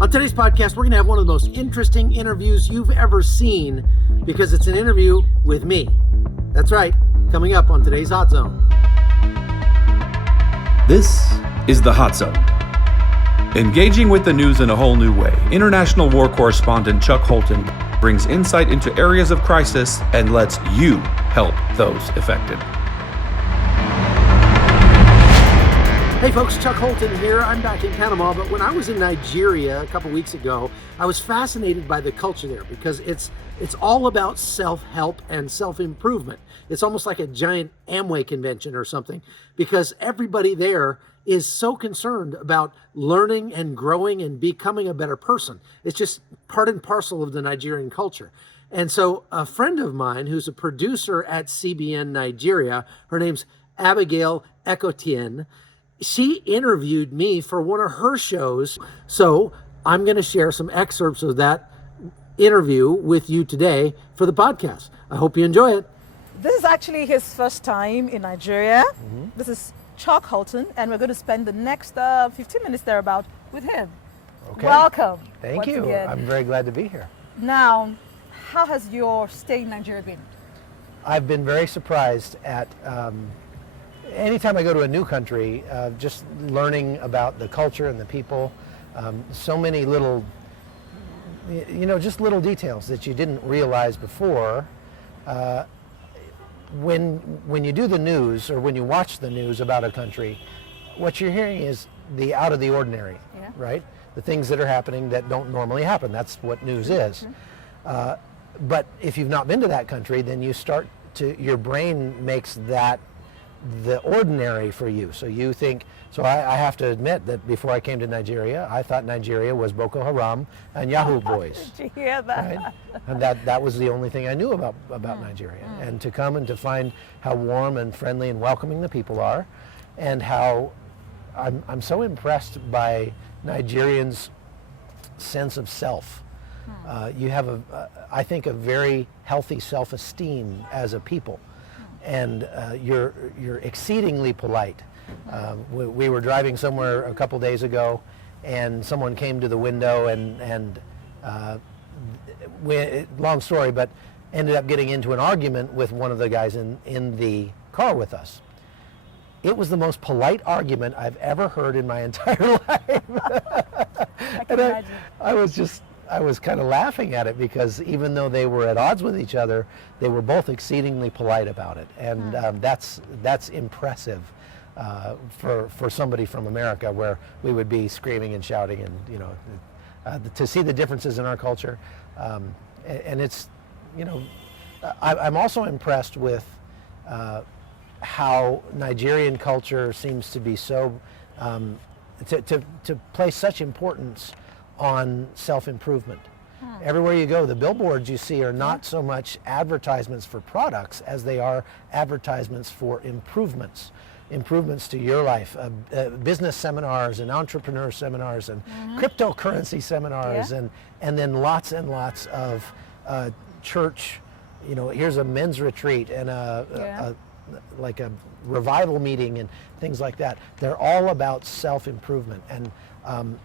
On today's podcast, we're going to have one of the most interesting interviews you've ever seen because it's an interview with me. That's right, coming up on today's Hot Zone. This is the Hot Zone. Engaging with the news in a whole new way, international war correspondent Chuck Holton brings insight into areas of crisis and lets you help those affected. Hey folks, Chuck Holton here. I'm back in Panama, but when I was in Nigeria a couple weeks ago, I was fascinated by the culture there because it's all about self-help and self-improvement. It's almost like a giant Amway convention or something because everybody there is so concerned about learning and growing and becoming a better person. It's just part and parcel of the Nigerian culture. And so a friend of mine who's a producer at CBN Nigeria, her name's Abigail Ekotien, she interviewed me for one of her shows. So I'm going to share some excerpts of that interview with you today for the podcast. I hope you enjoy it. This is actually his first time in Nigeria. This is Chuck Holton, and we're going to spend the next 15 minutes thereabout with him. Okay. Welcome. Thank you. Again. I'm very glad to be here. Now, how has your stay in Nigeria been? I've been very surprised at anytime I go to a new country, just learning about the culture and the people. So many little, just little details that you didn't realize before. When you do the news or when you watch the news about a country, what you're hearing is the out of the ordinary, right? The things that are happening that don't normally happen. That's what news is. But if you've not been to that country, then your brain makes that the ordinary for you. So you think, I have to admit that before I came to Nigeria, I thought Nigeria was Boko Haram and Yahoo boys. Did you hear that? Right? And that was the only thing I knew about Nigeria. And to come and to find how warm and friendly and welcoming the people are, and how I'm so impressed by Nigerians' sense of self. You have I think a very healthy self-esteem as a people. And you're exceedingly polite. We were driving somewhere a couple days ago, and someone came to the window, and long story, but ended up getting into an argument with one of the guys in the car with us. It was the most polite argument I've ever heard in my entire life. I can imagine. I was kind of laughing at it because even though they were at odds with each other, they were both exceedingly polite about it, and that's impressive for somebody from America, where we would be screaming and shouting, and to see the differences in our culture, and it's I'm also impressed with how Nigerian culture seems to be so to place such importance on self-improvement. Everywhere you go, the billboards you see are not so much advertisements for products as they are advertisements for improvements to your life, business seminars and entrepreneur seminars and cryptocurrency seminars, and then lots and lots of church, here's a men's retreat and like a revival meeting and things like that. They're all about self-improvement, and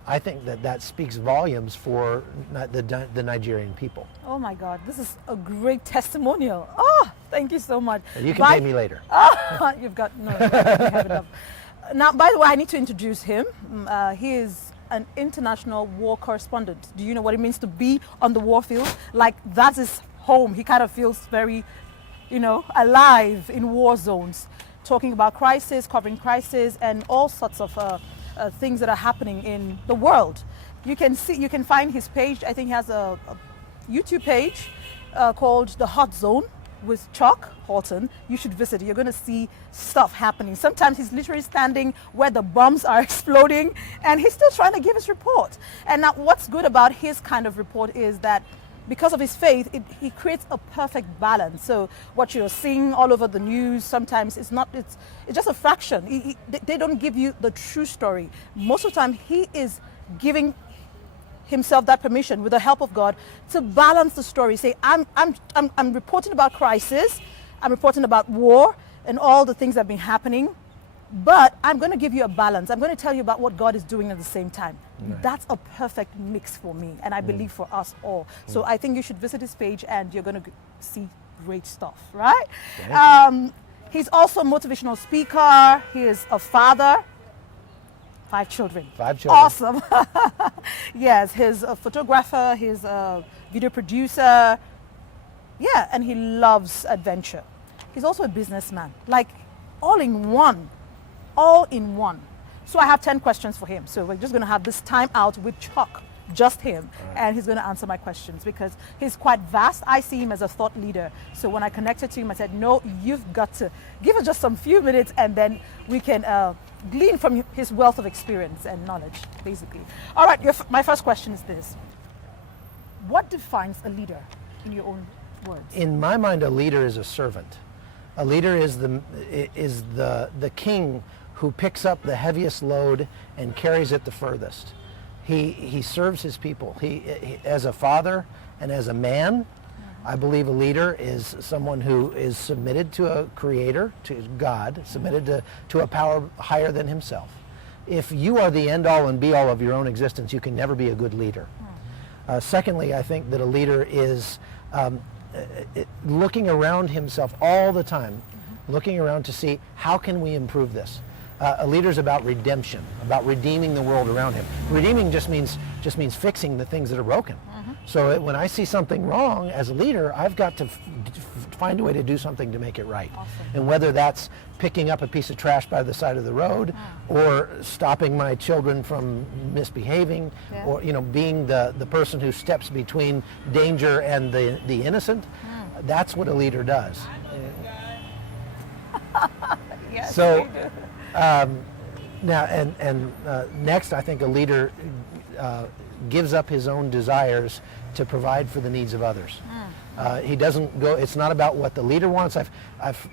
I think that speaks volumes for the Nigerian people. Oh my God, this is a great testimonial. Oh, thank you so much. You can pay me later. You've got, no, you have enough. Now, by the way, I need to introduce him. He is an international war correspondent. Do you know what it means to be on the war field? Like, that's his home. He kind of feels very, alive in war zones, talking about crisis, covering crisis, and all sorts of things that are happening in the world. You can find his page. I think he has a YouTube page called The Hot Zone with Chuck Holton. You should visit it. You're going to see stuff happening. Sometimes he's literally standing where the bombs are exploding, and he's still trying to give his report. And now what's good about his kind of report is that because of his faith, he creates a perfect balance. So what you're seeing all over the news, sometimes it's just a fraction. They don't give you the true story. Most of the time, he is giving himself that permission with the help of God to balance the story. Say, I'm reporting about crisis, I'm reporting about war and all the things that have been happening, But I'm going to give you a balance. I'm going to tell you about what God is doing at the same time. Right. That's a perfect mix for me, and I believe for us all. So I think you should visit his page, and you're going to see great stuff, right? He's also a motivational speaker. He is a father. 5 children. 5 children. Awesome. Yes, he's a photographer. He's a video producer. Yeah, and he loves adventure. He's also a businessman. Like, all in one. All in one. So I have 10 questions for him. So we're just going to have this time out with Chuck, just him, and he's going to answer my questions because he's quite vast. I see him as a thought leader. So when I connected to him, I said, no, you've got to give us just some few minutes and then we can glean from his wealth of experience and knowledge, basically. All right, my first question is this. What defines a leader in your own words? In my mind, a leader is a servant. A leader is the king who picks up the heaviest load and carries it the furthest. He serves his people. He as a father and as a man, I believe a leader is someone who is submitted to a creator, to God, submitted to a power higher than himself. If you are the end all and be all of your own existence, you can never be a good leader. Secondly, I think that a leader is looking around himself all the time, looking around to see how can we improve this. A leader is about redemption, about redeeming the world around him. Redeeming just means fixing the things that are broken. So when I see something wrong as a leader, I've got to find a way to do something to make it right. Awesome. And whether that's picking up a piece of trash by the side of the road, or stopping my children from misbehaving, or being the person who steps between danger and the innocent, that's what a leader does. Yes, So. Now, next, I think a leader gives up his own desires to provide for the needs of others. He doesn't go. It's not about what the leader wants. I've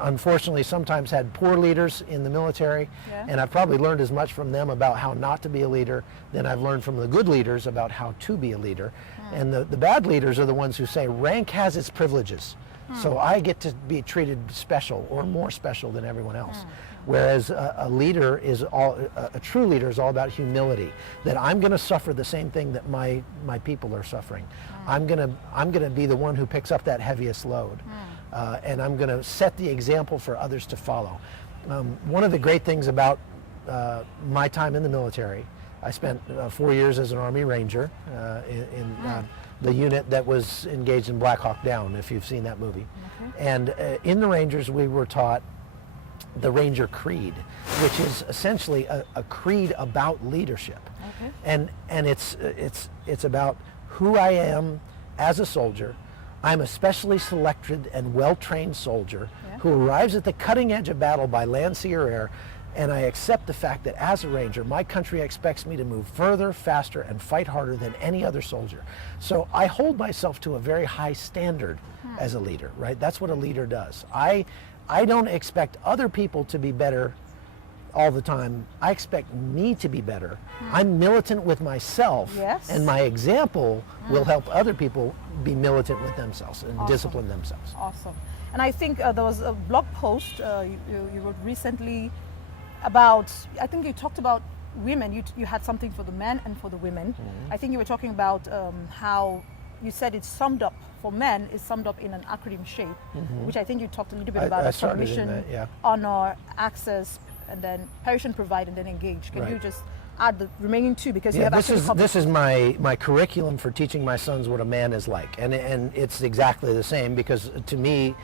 unfortunately sometimes had poor leaders in the military, and I've probably learned as much from them about how not to be a leader than I've learned from the good leaders about how to be a leader. And the bad leaders are the ones who say rank has its privileges, so I get to be treated special or more special than everyone else. Whereas a leader is a true leader is all about humility. That I'm going to suffer the same thing that my people are suffering. I'm gonna be the one who picks up that heaviest load, and I'm going to set the example for others to follow. One of the great things about my time in the military, I spent 4 years as an Army Ranger in the unit that was engaged in Black Hawk Down, if you've seen that movie. And in the Rangers, we were taught the Ranger Creed, which is essentially a creed about leadership. And it's about who I am as a soldier. I'm a specially selected and well-trained soldier who arrives at the cutting edge of battle by land, sea, or air, and I accept the fact that as a Ranger, my country expects me to move further, faster, and fight harder than any other soldier. So I hold myself to a very high standard as a leader, right? That's what a leader does. I don't expect other people to be better all the time. I expect me to be better. I'm militant with myself, and my example will help other people be militant with themselves and discipline themselves. Awesome. And I think there was a blog post you wrote recently about, I think you talked about women. You had something for the men and for the women. I think you were talking about how you said it's summed up for men is summed up in an acronym shape, which I think you talked a little bit about. Submission, honor, access, and then perish and provide, and then engage. Can you just add the remaining two, because you have this is my curriculum for teaching my sons what a man is like, and it's exactly the same, because to me,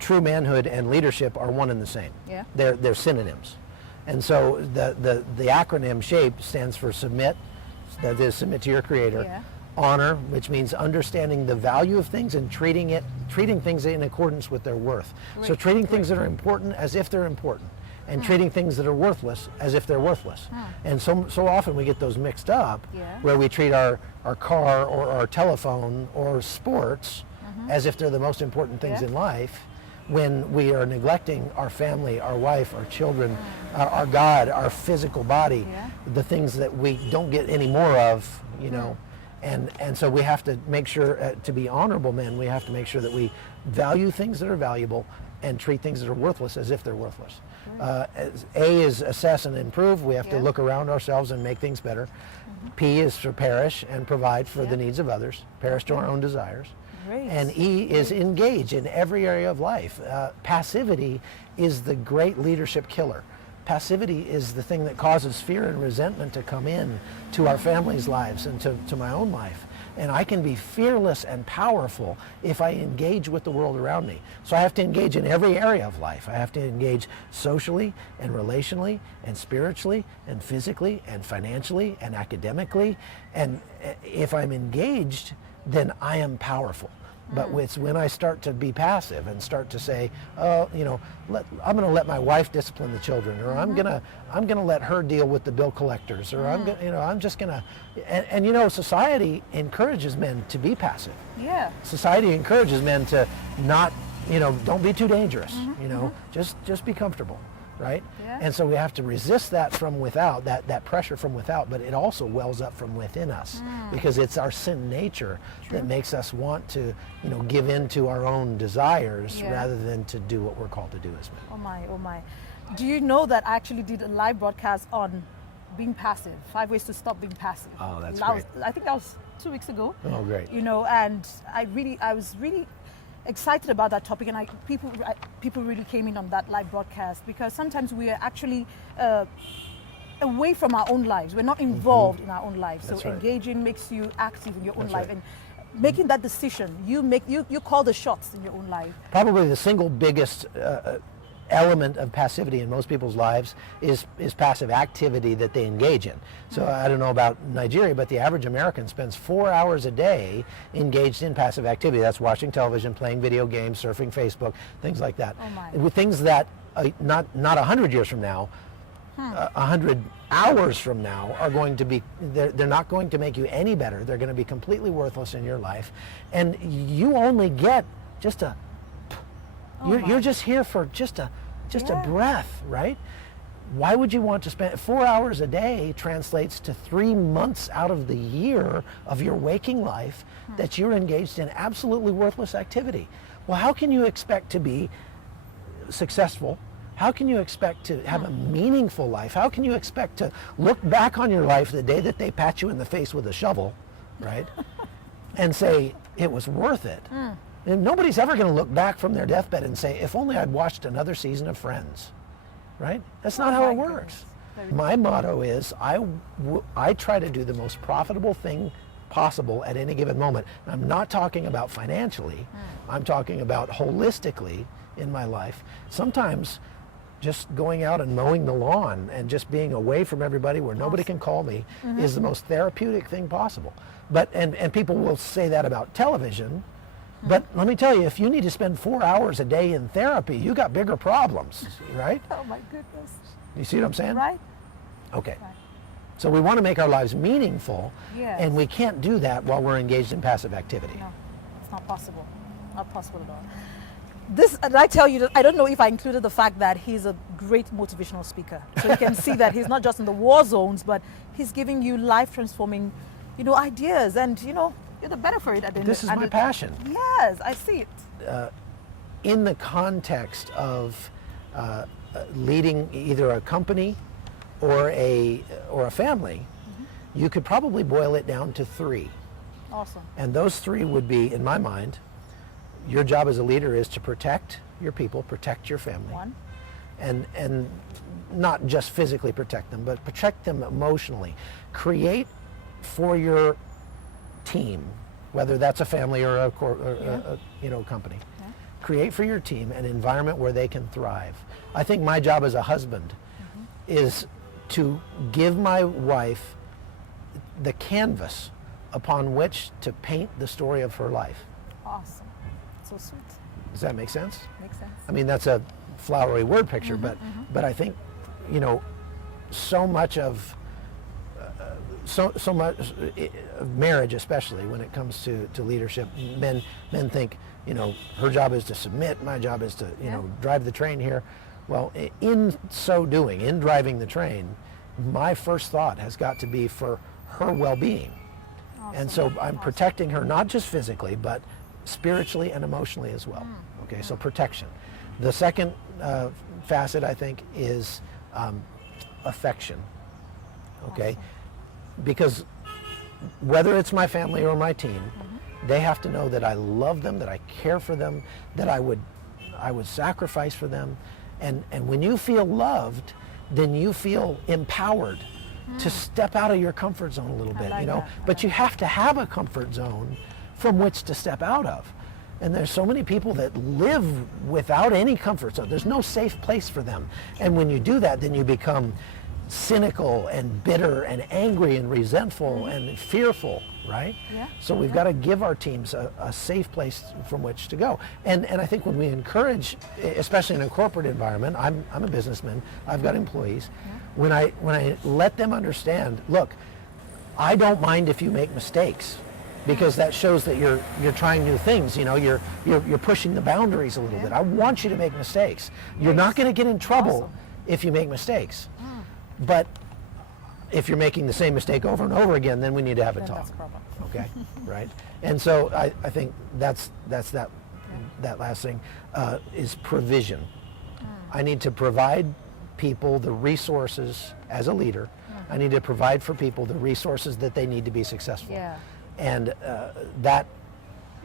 true manhood and leadership are one and the same. They're synonyms, and so the acronym shape stands for submit. That is, submit to your creator. Honor, which means understanding the value of things and treating things in accordance with their worth. So treating things that are important as if they're important, and treating things that are worthless as if they're worthless. And so often we get those mixed up, where we treat our car or our telephone or sports as if they're the most important things in life, when we are neglecting our family, our wife, our children, our God, our physical body, the things that we don't get any more of, And so we have to make sure, to be honorable men, we have to make sure that we value things that are valuable and treat things that are worthless as if they're worthless. A is assess and improve. We have to look around ourselves and make things better. P is to perish and provide for the needs of others, perish to our own desires. Great. And E is engage in every area of life. Passivity is the great leadership killer. Passivity is the thing that causes fear and resentment to come in to our families' lives and to my own life. And I can be fearless and powerful if I engage with the world around me. So I have to engage in every area of life. I have to engage socially and relationally and spiritually and physically and financially and academically. And if I'm engaged, then I am powerful. But it's when I start to be passive and start to say, oh, you know, I'm going to let my wife discipline the children, or I'm going to let her deal with the bill collectors, or I'm just going to, and you know, society encourages men to be passive. Yeah. Society encourages men to not, you know, don't be too dangerous. You know, just be comfortable. Right? Yeah. And so we have to resist that from without, that pressure from without, but it also wells up from within us because it's our sin nature that makes us want to, you know, give in to our own desires rather than to do what we're called to do as men. Oh my. Do you know that I actually did a live broadcast on being passive, 5 ways to stop being passive? Oh, that's That great. I think that was 2 weeks ago. Oh, great. You know, and I was really excited about that topic, and people really came in on that live broadcast because sometimes we are actually away from our own lives. We're not involved in our own lives. That's So right. engaging makes you active in your own That's life, right. and making that decision, you call the shots in your own life. Probably the single biggest element of passivity in most people's lives is passive activity that they engage in. So I don't know about Nigeria, but the average American spends 4 hours a day engaged in passive activity. That's watching television, playing video games, surfing Facebook, things like that. Oh my. With things that not 100 years from now, 100 hours from now are going to be, they're not going to make you any better. They're going to be completely worthless in your life. And you only get just a, you're just here for just a breath, right? Why would you want to spend 4 hours a day translates to 3 months out of the year of your waking life that you're engaged in absolutely worthless activity? Well, how can you expect to be successful? How can you expect to have a meaningful life? How can you expect to look back on your life the day that they pat you in the face with a shovel, right? And say, it was worth it. And nobody's ever going to look back from their deathbed and say, if only I'd watched another season of Friends, right? That's not how it works. My motto is, I try to do the most profitable thing possible at any given moment. I'm not talking about financially. I'm talking about holistically in my life. Sometimes just going out and mowing the lawn and just being away from everybody where nobody can call me is the most therapeutic thing possible. But and people will say that about television. But let me tell you, if you need to spend 4 hours a day in therapy, you got bigger problems, right? Oh my goodness. You see what I'm saying? Right? Okay. Right. So we want to make our lives meaningful, Yes. and we can't do that while we're engaged in passive activity. No, it's not possible. Not possible at all. This, and I tell you, I don't know if I included the fact that he's a great motivational speaker. So you can see that he's not just in the war zones, but he's giving you life-transforming, you know, ideas, and you know, you're the better for it at the end. This is my passion. Yes, I see it. In the context of leading either a company or a family, you could probably boil it down to 3. Awesome. And those 3 would be, in my mind, your job as a leader is to protect your people, protect your family. 1. And not just physically protect them, but protect them emotionally. Create for your team, whether that's a family or a company. Yeah. Create for your team an environment where they can thrive. I think my job as a husband is to give my wife the canvas upon which to paint the story of her life. Awesome. So sweet. Does that make sense? Makes sense. I mean, that's a flowery word picture, but I think, you know, so much of marriage, especially when it comes to leadership, men think, you know, her job is to submit, my job is to, you know, drive the train here. Well, in so doing, in driving the train, my first thought has got to be for her well-being. And so I'm protecting her, not just physically, but spiritually and emotionally as well. Okay, so protection. The second facet, I think, is affection. Okay? Awesome. Because whether it's my family or my team, they have to know that I love them, that I care for them, that I would sacrifice for them. And when you feel loved, then you feel empowered to step out of your comfort zone a little bit, like you know. that. But you have to have a comfort zone from which to step out of. And there's so many people that live without any comfort zone. There's no safe place for them. And when you do that, then you become cynical and bitter and angry and resentful and fearful, right? Yeah. So we've got to give our teams a safe place from which to go. And I think when we encourage, especially in a corporate environment, I'm a businessman, I've got employees, when I let them understand, look, I don't mind if you make mistakes, because that shows that you're trying new things. You know, you're pushing the boundaries a little bit. I want you to make mistakes. You're not going to get in trouble if you make mistakes. But if you're making the same mistake over and over again, then we need to have a talk. That's a problem. Okay, right? And so I think that's that last thing is provision. I need to provide people the resources as a leader. I need to provide for people the resources that they need to be successful. Yeah. And that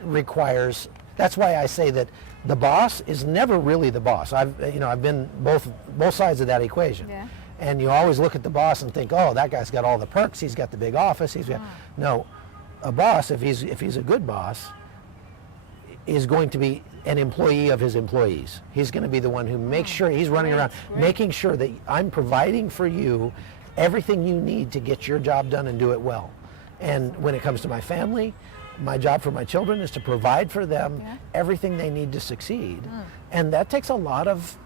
requires, that's why I say that the boss is never really the boss. I've been both sides of that equation. Yeah. And you always look at the boss and think, oh, that guy's got all the perks, he's got the big office, No, a boss, if he's a good boss, is going to be an employee of his employees. He's going to be the one who makes sure he's running around, making sure that I'm providing for you everything you need to get your job done and do it well. And when it comes to my family, my job for my children is to provide for them everything they need to succeed. And that takes a lot of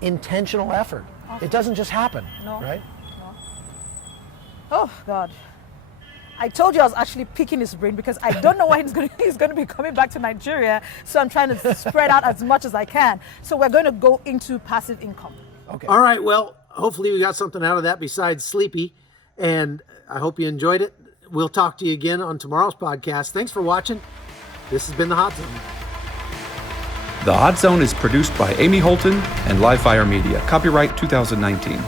intentional effort. It doesn't just happen, right? No. Oh, God. I told you I was actually picking his brain because I don't know when he's going to be coming back to Nigeria. So I'm trying to spread out as much as I can. So we're going to go into passive income. Okay. All right. Well, hopefully you got something out of that besides sleepy. And I hope you enjoyed it. We'll talk to you again on tomorrow's podcast. Thanks for watching. This has been The Hot Zone. The Hot Zone is produced by Amy Holton and Livefire Media. Copyright 2019.